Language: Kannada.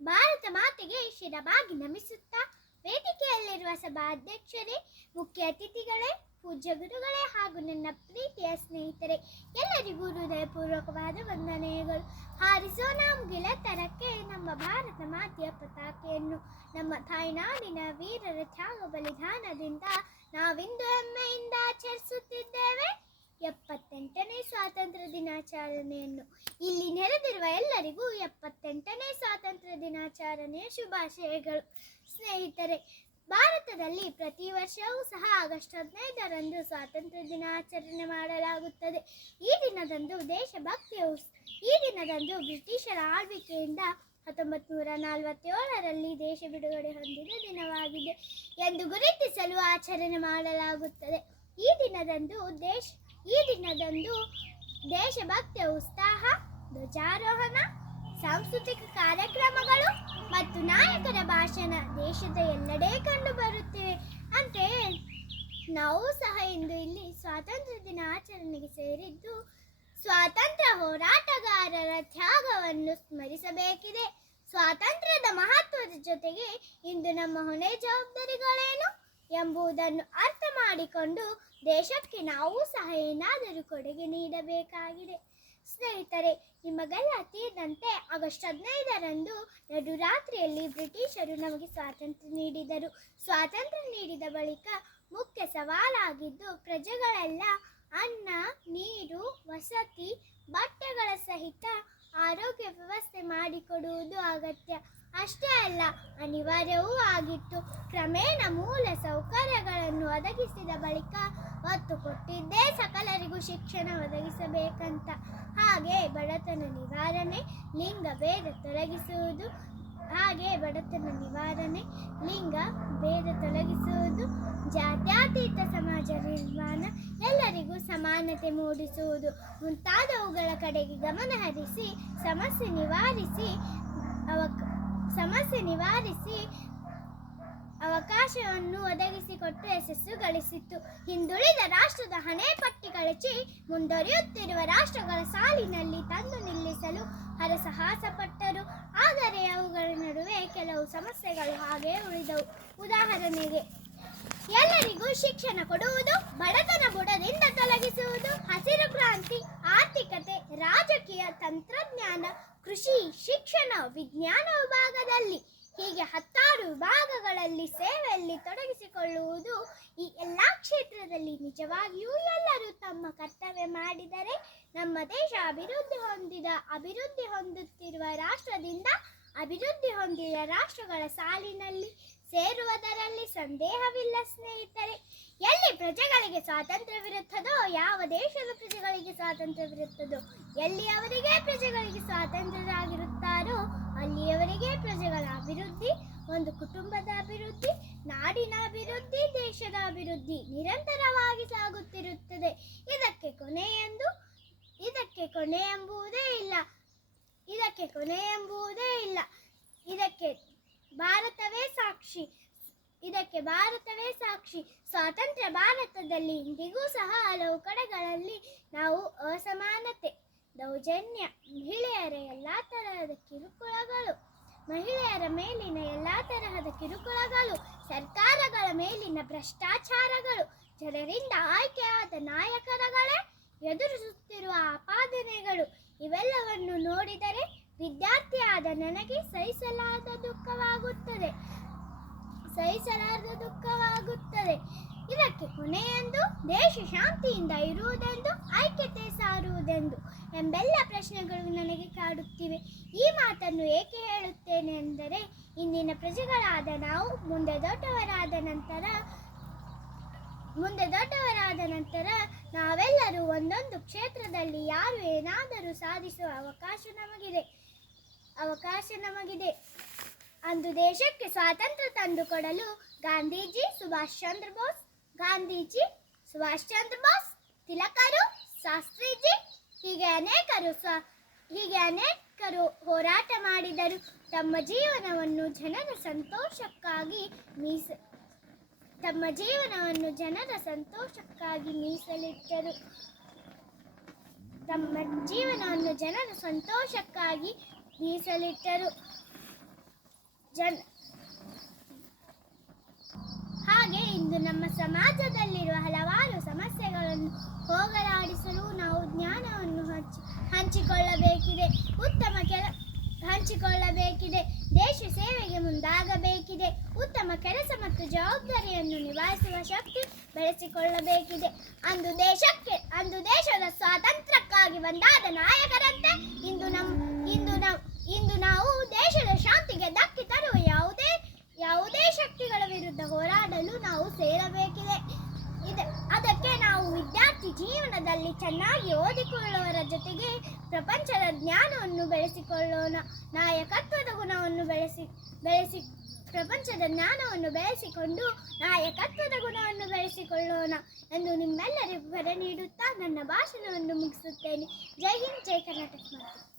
ಭಾರತ ಮಾತೆಗೆ ಶಿರಬಾಗಿ ನಮಿಸುತ್ತಾ ವೇದಿಕೆಯಲ್ಲಿರುವ ಸಭಾಧ್ಯಕ್ಷರೇ, ಮುಖ್ಯ ಅತಿಥಿಗಳೇ, ಪೂಜ್ಯ ಗುರುಗಳೇ ಹಾಗೂ ನನ್ನ ಪ್ರೀತಿಯ ಸ್ನೇಹಿತರೆ, ಎಲ್ಲರಿಗೂ ಹೃದಯಪೂರ್ವಕವಾದ ವಂದನೆಗಳು. ಹಾರಿಸೋಣ ಗೆಳೆತನಕ್ಕೆ ನಮ್ಮ ಭಾರತ ಮಾತೆಯ ಪತಾಕೆಯನ್ನು. ನಮ್ಮ ತಾಯ್ನಾಡಿನ ವೀರರ ತ್ಯಾಗ ಬಲಿದಾನದಿಂದ ನಾವಿಂದು ಹೆಮ್ಮೆಯಿಂದ ಆಚರಿಸುತ್ತಿದ್ದೇವೆ 78ನೇ ಸ್ವಾತಂತ್ರ್ಯ ದಿನಾಚರಣೆಯನ್ನು. ಇಲ್ಲಿ ನೆರೆದಿರುವ ಎಲ್ಲರಿಗೂ 78ನೇ ಸ್ವಾತಂತ್ರ್ಯ ದಿನಾಚರಣೆಯ ಶುಭಾಶಯಗಳು. ಸ್ನೇಹಿತರೆ, ಭಾರತದಲ್ಲಿ ಪ್ರತಿ ವರ್ಷವೂ ಸಹ ಆಗಸ್ಟ್ 15ರಂದು ಸ್ವಾತಂತ್ರ್ಯ ದಿನಾಚರಣೆ ಮಾಡಲಾಗುತ್ತದೆ. ಈ ದಿನದಂದು ಬ್ರಿಟಿಷರ ಆಳ್ವಿಕೆಯಿಂದ 1947ರಲ್ಲಿ ದೇಶ ಬಿಡುಗಡೆ ಹೊಂದಿದ ದಿನವಾಗಿದೆ ಎಂದು ಗುರುತಿಸಲು ಆಚರಣೆ ಮಾಡಲಾಗುತ್ತದೆ. ಈ ದಿನದಂದು ದೇಶಭಕ್ತಿಯ ಉತ್ಸಾಹ, ಧ್ವಜಾರೋಹಣ, ಸಾಂಸ್ಕೃತಿಕ ಕಾರ್ಯಕ್ರಮಗಳು ಮತ್ತು ನಾಯಕರ ಭಾಷಣ ದೇಶದ ಎಲ್ಲೆಡೆ ಕಂಡು ಬರುತ್ತಿವೆ. ಅಂತೆಯೇ ನಾವು ಸಹ ಇಂದು ಇಲ್ಲಿ ಸ್ವಾತಂತ್ರ್ಯ ದಿನ ಆಚರಣೆಗೆ ಸೇರಿದ್ದು ಸ್ವಾತಂತ್ರ್ಯ ಹೋರಾಟಗಾರರ ತ್ಯಾಗವನ್ನು ಸ್ಮರಿಸಬೇಕಿದೆ. ಸ್ವಾತಂತ್ರ್ಯದ ಮಹತ್ವದ ಜೊತೆಗೆ ಇಂದು ನಮ್ಮ ಹೊಣೆ ಜವಾಬ್ದಾರಿಗಳೇನು ಎಂಬುದನ್ನು ಅರ್ಥ ಮಾಡಿಕೊಂಡು ದೇಶಕ್ಕೆ ನಾವು ಸಹ ಏನಾದರೂ ಕೊಡುಗೆ ನೀಡಬೇಕಾಗಿದೆ. ಸ್ನೇಹಿತರೆ, ನಿಮಗೆಲ್ಲ ತಿಳಿದಂತೆ ಆಗಸ್ಟ್ 15ರಂದು ನಡುರಾತ್ರಿಯಲ್ಲಿ ಬ್ರಿಟಿಷರು ನಮಗೆ ಸ್ವಾತಂತ್ರ್ಯ ನೀಡಿದರು. ಸ್ವಾತಂತ್ರ್ಯ ನೀಡಿದ ಬಳಿಕ ಮುಖ್ಯ ಸವಾಲಾಗಿದ್ದು ಪ್ರಜೆಗಳೆಲ್ಲ ಅನ್ನ, ನೀರು, ವಸತಿ, ಬಟ್ಟೆಗಳ ಸಹಿತ ಆರೋಗ್ಯ ವ್ಯವಸ್ಥೆ ಮಾಡಿಕೊಡುವುದು ಅಗತ್ಯ. ಅಷ್ಟೇ ಅಲ್ಲ, ಅನಿವಾರ್ಯವೂ ಆಗಿತ್ತು. ಕ್ರಮೇಣ ಮೂಲ ಸೌಕರ್ಯಗಳನ್ನು ಒದಗಿಸಿದ ಬಳಿಕ ಒತ್ತು ಕೊಟ್ಟಿದ್ದೇ ಸಕಲರಿಗೂ ಶಿಕ್ಷಣ ಒದಗಿಸಬೇಕಂತ. ಹಾಗೆ ಬಡತನ ನಿವಾರಣೆ, ಲಿಂಗ ಭೇದ ತೊಲಗಿಸುವುದು, ಜಾತ್ಯತೀತ ಸಮಾಜ ನಿರ್ಮಾಣ, ಎಲ್ಲರಿಗೂ ಸಮಾನತೆ ಮೂಡಿಸುವುದು ಮುಂತಾದವುಗಳ ಕಡೆಗೆ ಗಮನ ಹರಿಸಿ ಸಮಸ್ಯೆ ನಿವಾರಿಸಿ ಅವಕಾಶವನ್ನು ಒದಗಿಸಿಕೊಟ್ಟು ಯಶಸ್ಸು ಗಳಿಸಿತ್ತು. ಹಿಂದುಳಿದ ರಾಷ್ಟ್ರದ ಹಣೆ ಪಟ್ಟಿ ಕಳಚಿ ಮುಂದುವರಿಯುತ್ತಿರುವ ರಾಷ್ಟ್ರಗಳ ಸಾಲಿನಲ್ಲಿ ತಂದು ನಿಲ್ಲಿಸಲು ಹರಸಾಹಸ ಪಟ್ಟರು. ಆದರೆ ಅವುಗಳ ನಡುವೆ ಕೆಲವು ಸಮಸ್ಯೆಗಳು ಹಾಗೇ ಉಳಿದವು. ಉದಾಹರಣೆಗೆ, ಎಲ್ಲರಿಗೂ ಶಿಕ್ಷಣ ಕೊಡುವುದು, ಬಡತನ ಬುಡದಿಂದ ತೊಲಗಿಸುವುದು, ಹಸಿರು ಕ್ರಾಂತಿ, ಆರ್ಥಿಕತೆ, ರಾಜಕೀಯ, ತಂತ್ರಜ್ಞಾನ, ಕೃಷಿ, ಶಿಕ್ಷಣ, ವಿಜ್ಞಾನ ವಿಭಾಗದಲ್ಲಿ ಹೀಗೆ 10 ವಿಭಾಗಗಳಲ್ಲಿ ಸೇವೆಯಲ್ಲಿ ತೊಡಗಿಸಿಕೊಳ್ಳುವುದು. ಈ ಎಲ್ಲ ಕ್ಷೇತ್ರದಲ್ಲಿ ನಿಜವಾಗಿಯೂ ಎಲ್ಲರೂ ತಮ್ಮ ಕರ್ತವ್ಯ ಮಾಡಿದರೆ ನಮ್ಮ ದೇಶ ಅಭಿವೃದ್ಧಿ ಹೊಂದುತ್ತಿರುವ ರಾಷ್ಟ್ರದಿಂದ ಅಭಿವೃದ್ಧಿ ಹೊಂದಿದ ರಾಷ್ಟ್ರಗಳ ಸಾಲಿನಲ್ಲಿ ಸೇರುವುದರಲ್ಲಿ ಸಂದೇಹವಿಲ್ಲ. ಸ್ನೇಹಿತರೆ, ಎಲ್ಲಿ ಪ್ರಜೆಗಳಿಗೆ ಸ್ವಾತಂತ್ರ್ಯವಿರುತ್ತದೋ, ಯಾವ ದೇಶದ ಪ್ರಜೆಗಳಿಗೆ ಸ್ವಾತಂತ್ರ್ಯವಿರುತ್ತದೋ, ಎಲ್ಲಿಯವರೆಗೆ ಪ್ರಜೆಗಳಿಗೆ ಸ್ವಾತಂತ್ರ್ಯರಾಗಿರುತ್ತಾರೋ ಅಲ್ಲಿಯವರೆಗೆ ಪ್ರಜೆಗಳ ಅಭಿವೃದ್ಧಿ, ಒಂದು ಕುಟುಂಬದ ಅಭಿವೃದ್ಧಿ, ನಾಡಿನ ಅಭಿವೃದ್ಧಿ, ದೇಶದ ಅಭಿವೃದ್ಧಿ ನಿರಂತರವಾಗಿ ಸಾಗುತ್ತಿರುತ್ತದೆ. ಇದಕ್ಕೆ ಕೊನೆ ಎಂಬುವುದೇ ಇಲ್ಲ. ಇದಕ್ಕೆ ಭಾರತವೇ ಸಾಕ್ಷಿ. ಸ್ವಾತಂತ್ರ್ಯ ಭಾರತದಲ್ಲಿ ಇಂದಿಗೂ ಸಹ ಹಲವು ಕಡೆಗಳಲ್ಲಿ ನಾವು ಅಸಮಾನತೆ, ದೌರ್ಜನ್ಯ, ಮಹಿಳೆಯರ ಮೇಲಿನ ಎಲ್ಲ ತರಹದ ಕಿರುಕುಳಗಳು, ಸರ್ಕಾರಗಳ ಮೇಲಿನ ಭ್ರಷ್ಟಾಚಾರಗಳು, ಜನರಿಂದ ಆಯ್ಕೆಯಾದ ನಾಯಕರುಗಳೇ ಎದುರಿಸುತ್ತಿರುವ ಆಪಾದನೆಗಳು ಇವೆಲ್ಲವನ್ನು ನೋಡಿದರೆ ವಿದ್ಯಾರ್ಥಿಯಾದ ನನಗೆ ಸಹಿಸಲಾರದ ದುಃಖವಾಗುತ್ತದೆ. ಇದಕ್ಕೆ ಕೊನೆಯೆಂದು ದೇಶ ಶಾಂತಿಯಿಂದ ಇರುವುದೆಂದು, ಐಕ್ಯತೆ ಸಾರುವುದೆಂದು ಎಂಬೆಲ್ಲ ಪ್ರಶ್ನೆಗಳು ನನಗೆ ಕಾಡುತ್ತಿವೆ. ಈ ಮಾತನ್ನು ಏಕೆ ಹೇಳುತ್ತೇನೆ ಎಂದರೆ, ಇಂದಿನ ಪ್ರಜೆಗಳಾದ ನಾವು ಮುಂದೆ ದೊಡ್ಡವರಾದ ನಂತರ ನಾವೆಲ್ಲರೂ ಒಂದೊಂದು ಕ್ಷೇತ್ರದಲ್ಲಿ ಯಾರು ಏನಾದರೂ ಸಾಧಿಸುವ ಅವಕಾಶ ನಮಗಿದೆ. ಅಂದು ದೇಶಕ್ಕೆ ಸ್ವಾತಂತ್ರ್ಯ ತಂದುಕೊಡಲು ಗಾಂಧೀಜಿ, ಸುಭಾಷ್ ಚಂದ್ರ ಬೋಸ್, ತಿಲಕರು, ಶಾಸ್ತ್ರೀಜಿ ಹೀಗೆ ಅನೇಕರು ಹೋರಾಟ ಮಾಡಿದರು. ತಮ್ಮ ಜೀವನವನ್ನು ಜನರ ಸಂತೋಷಕ್ಕಾಗಿ ಮೀಸಲಿಟ್ಟರು. ಜನ ಹಾಗೆ ಇಂದು ನಮ್ಮ ಸಮಾಜದಲ್ಲಿರುವ ಹಲವಾರು ಸಮಸ್ಯೆಗಳನ್ನು ಹೋಗಲಾಡಿಸಲು ನಾವು ಜ್ಞಾನವನ್ನು ಹಂಚಿಕೊಳ್ಳಬೇಕಿದೆ. ಹಂಚಿಕೊಳ್ಳಬೇಕಿದೆ. ದೇಶ ಸೇವೆಗೆ ಮುಂದಾಗಬೇಕಿದೆ. ಉತ್ತಮ ಕೆಲಸ ಮತ್ತು ಜವಾಬ್ದಾರಿಯನ್ನು ನಿಭಾಯಿಸುವ ಶಕ್ತಿ ಬೆಳೆಸಿಕೊಳ್ಳಬೇಕಿದೆ. ಅಂದು ದೇಶದ ಸ್ವಾತಂತ್ರ್ಯಕ್ಕಾಗಿ ಒಂದಾದ ನಾಯಕರಂತೆ ಇಂದು ನಾವು ದೇಶದ ಶಾಂತಿಗೆ ಧಕ್ಕೆ ತರುವ ಯಾವುದೇ ಶಕ್ತಿಗಳ ವಿರುದ್ಧ ಹೋರಾಡಲು ನಾವು ಸೇರಬೇಕಿದೆ. ಅದಕ್ಕೆ ನಾವು ವಿದ್ಯಾರ್ಥಿ ಜೀವನದಲ್ಲಿ ಚೆನ್ನಾಗಿ ಓದಿಕೊಳ್ಳುವರ ಜೊತೆಗೆ ಪ್ರಪಂಚದ ಜ್ಞಾನವನ್ನು ಬೆಳೆಸಿಕೊಳ್ಳೋಣ. ಪ್ರಪಂಚದ ಜ್ಞಾನವನ್ನು ಬೆಳೆಸಿಕೊಂಡು ನಾಯಕತ್ವದ ಗುಣವನ್ನು ಬೆಳೆಸಿಕೊಳ್ಳೋಣ ಎಂದು ನಿಮ್ಮೆಲ್ಲರಿಗೂ ಕರೆ ನೀಡುತ್ತಾ ನನ್ನ ಭಾಷಣವನ್ನು ಮುಗಿಸುತ್ತೇನೆ. ಜೈ ಹಿಂದ್, ಜೈ ಕರ್ನಾಟಕ.